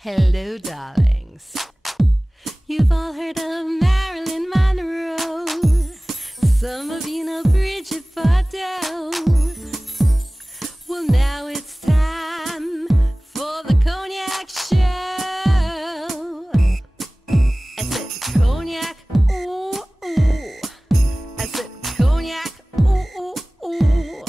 Hello, darlings. You've all heard of Marilyn Monroe. Some of you know Bridget Bardot. Well, now it's time for the Cognac Show. I said cognac, ooh, ooh. I said cognac, ooh, ooh, ooh.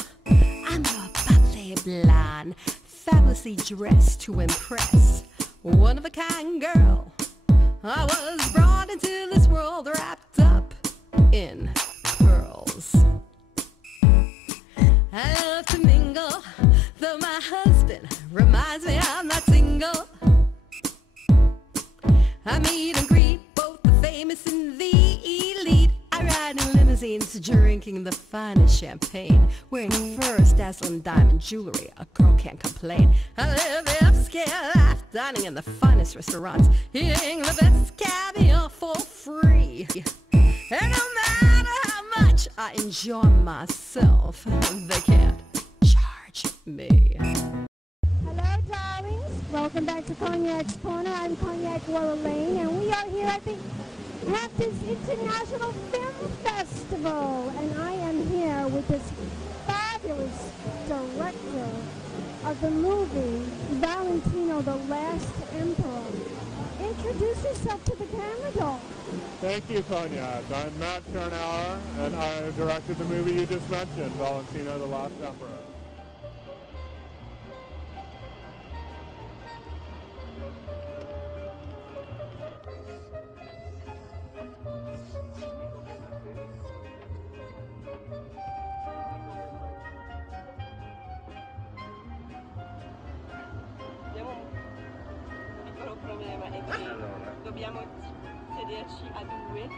I'm your bubbly blonde, fabulously dressed to impress. One-of-a-kind girl. I was brought into this world wrapped up in pearls. I love to mingle, though my husband reminds me I'm not single. I meet and greet both the famous and the elite. I ride in limousines, drinking the finest champagne, wearing furs, dazzling diamond jewelry. A girl can't complain. I live the upscale life, dining in the finest restaurants, eating the best caviar for free. And no matter how much I enjoy myself, they can't charge me. Hello, darlings. Welcome back to Cognac's Corner. I'm Cognac Wellerlane, and we are here at the Hamptons International Film Festival. And I am here with this fabulous director of the movie, Valentino, the Last Emperor. Introduce yourself to the camera, doll. Thank you, Cognac. I'm Matt Turnauer, and I directed the movie you just mentioned, Valentino, the Last Emperor. Abbiamo un piccolo problema, è che dobbiamo sederci a due.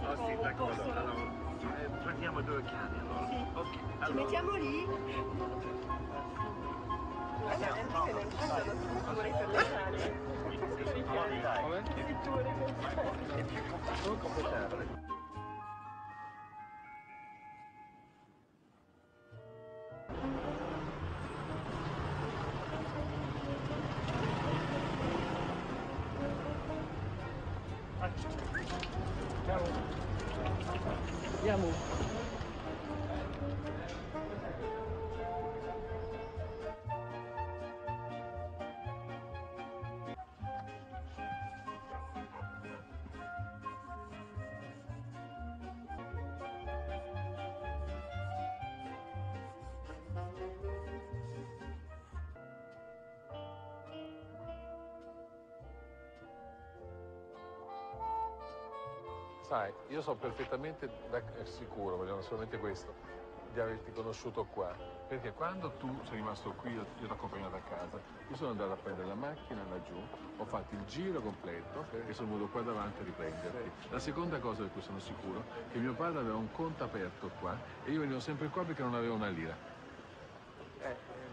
Se si può un posto... Prendiamo due cani allora. Sì. Ok, Ci allora. mettiamo lì. Vorrei per le cani. È più confortevole. Andiamo. Sai, io sono perfettamente sicuro, vogliamo solamente questo, di averti conosciuto qua, perché quando tu sei rimasto qui, io ti ho accompagnato a casa, io sono andato a prendere la macchina laggiù, ho fatto il giro completo e sono venuto qua davanti a riprenderti. La seconda cosa di cui sono sicuro è che mio padre aveva un conto aperto qua e io venivo sempre qua perché non avevo una lira.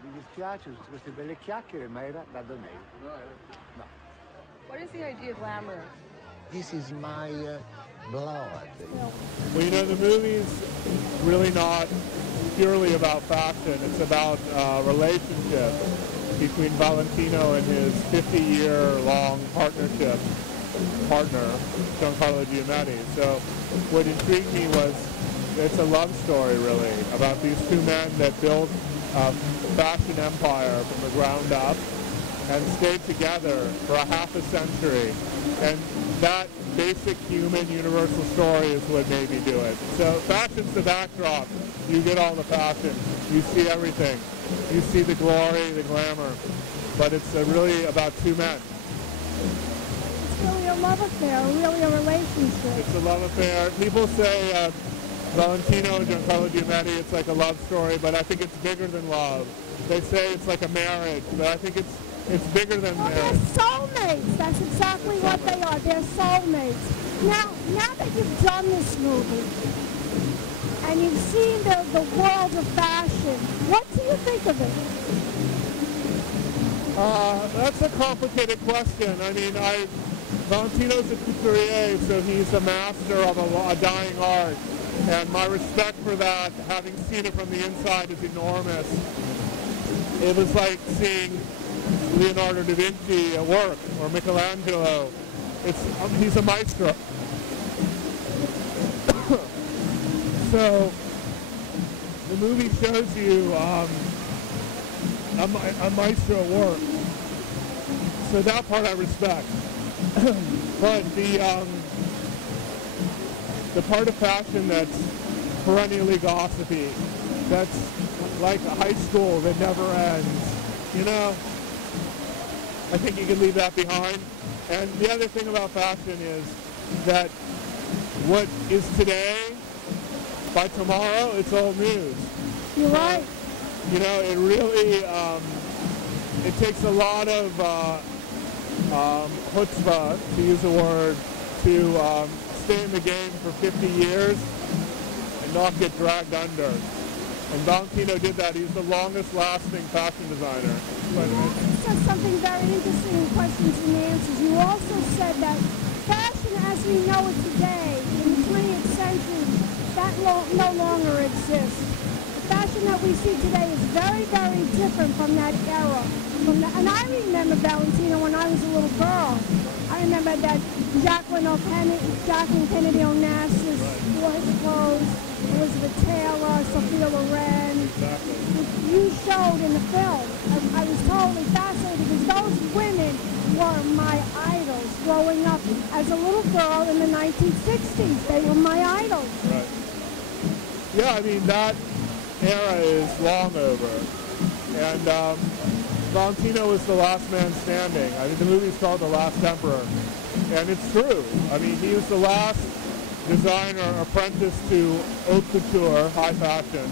Mi dispiace tutte queste belle chiacchiere, ma era da Donei. No. What is the idea of glamour? This is my blood. Well, you know, the movie's really not purely about fashion. It's about a relationship between Valentino and his 50-year-long partner, Giancarlo Giamatti. So what intrigued me was it's a love story, really, about these two men that built a fashion empire from the ground up and stayed together for a half a century. And that basic human universal story is what made me do it. So fashion's the backdrop. You get all the fashion. You see everything. You see the glory, the glamour. But it's really about two men. It's really a love affair, really a relationship. It's a love affair. People say Valentino and Giancarlo Giamatti, it's like a love story, but I think it's bigger than love. They say it's like a marriage, but I think it's bigger than Well, marriage. they're soulmates. That's exactly what they are. They're soulmates. Now that you've done this movie and you've seen the world of fashion, what do you think of it? That's a complicated question. I mean, Valentino's a couturier, so he's a master of a dying art. And my respect for that, having seen it from the inside, is enormous. It was like seeing Leonardo da Vinci work or Michelangelo. He's a maestro. So the movie shows you a maestro work. So that part I respect. But the part of fashion that's perennially gossipy, that's like a high school that never ends, you know, I think you can leave that behind. And the other thing about fashion is that what is today, by tomorrow, it's old news. You're right. You know, it really, it takes a lot of chutzpah, to use a word, to stay in the game for 50 years and not get dragged under. And Valentino did that. He's the longest lasting fashion designer. You said something very interesting in questions and answers. You also said that fashion as we know it today, in the 20th century, that no longer exists. The fashion that we see today is very, very different from that era. And I remember Valentino when I was a little girl. I remember that Jacqueline Kennedy Onassis wore his clothes, Elizabeth Taylor, Sophia Loren. Exactly. You showed in the film. I was totally fascinated because those women were my idols growing up as a little girl in the 1960s. They were my idols. Right. Yeah, I mean, that era is long over. And Valentino was the last man standing. I mean, the movie's called The Last Emperor. And it's true. I mean, he was the last designer apprentice to haute couture, high fashion,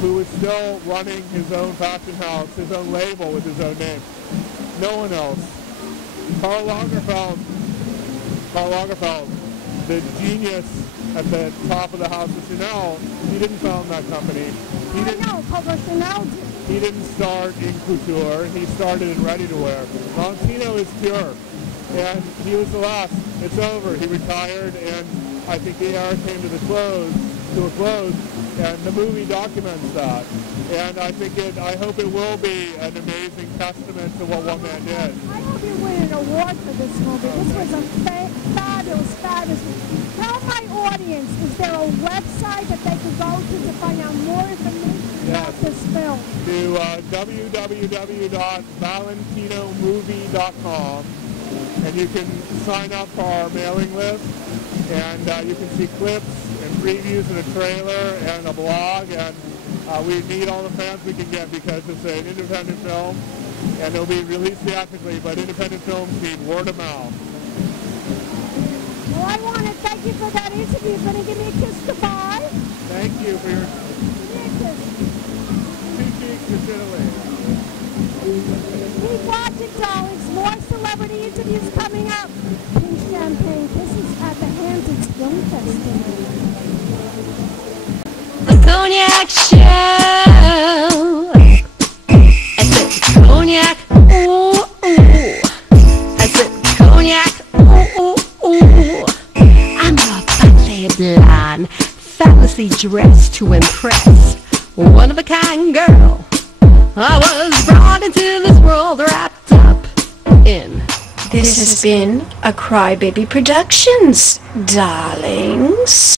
who was still running his own fashion house, his own label with his own name. No one else. Karl Lagerfeld, the genius at the top of the house of Chanel, he didn't found that company. He didn't start in couture. He started in ready-to-wear. Valentino is pure. And he was the last. It's over. He retired, and I think the era came to a close, and the movie documents that. And I hope it will be an amazing testament to what one man did. I hope you win an award for this movie. This was a fabulous. Tell my audience, is there a website that they could go to find out more information about this film? To www.valentinomovie.com. And you can sign up for our mailing list, and you can see clips and previews and a trailer and a blog, and we need all the fans we can get because it's an independent film, and it'll be released theatrically, but independent films need word of mouth. Well, I want to thank you for that interview. You're going to give me a kiss goodbye? Thank you for your... Give me a kiss. 2 cheeks to Italy. Keep watching, darlings. More celebrity interviews coming up. Pink Champagne Kisses at the Hamptons Film Festival. The Cognac Show. I said cognac, ooh, ooh. I said cognac, ooh, ooh, ooh. I'm a bubbly blonde, fancy dressed to impress. One of a kind girl. I was brought into this world wrapped up in. This has been a Crybaby Productions, darlings.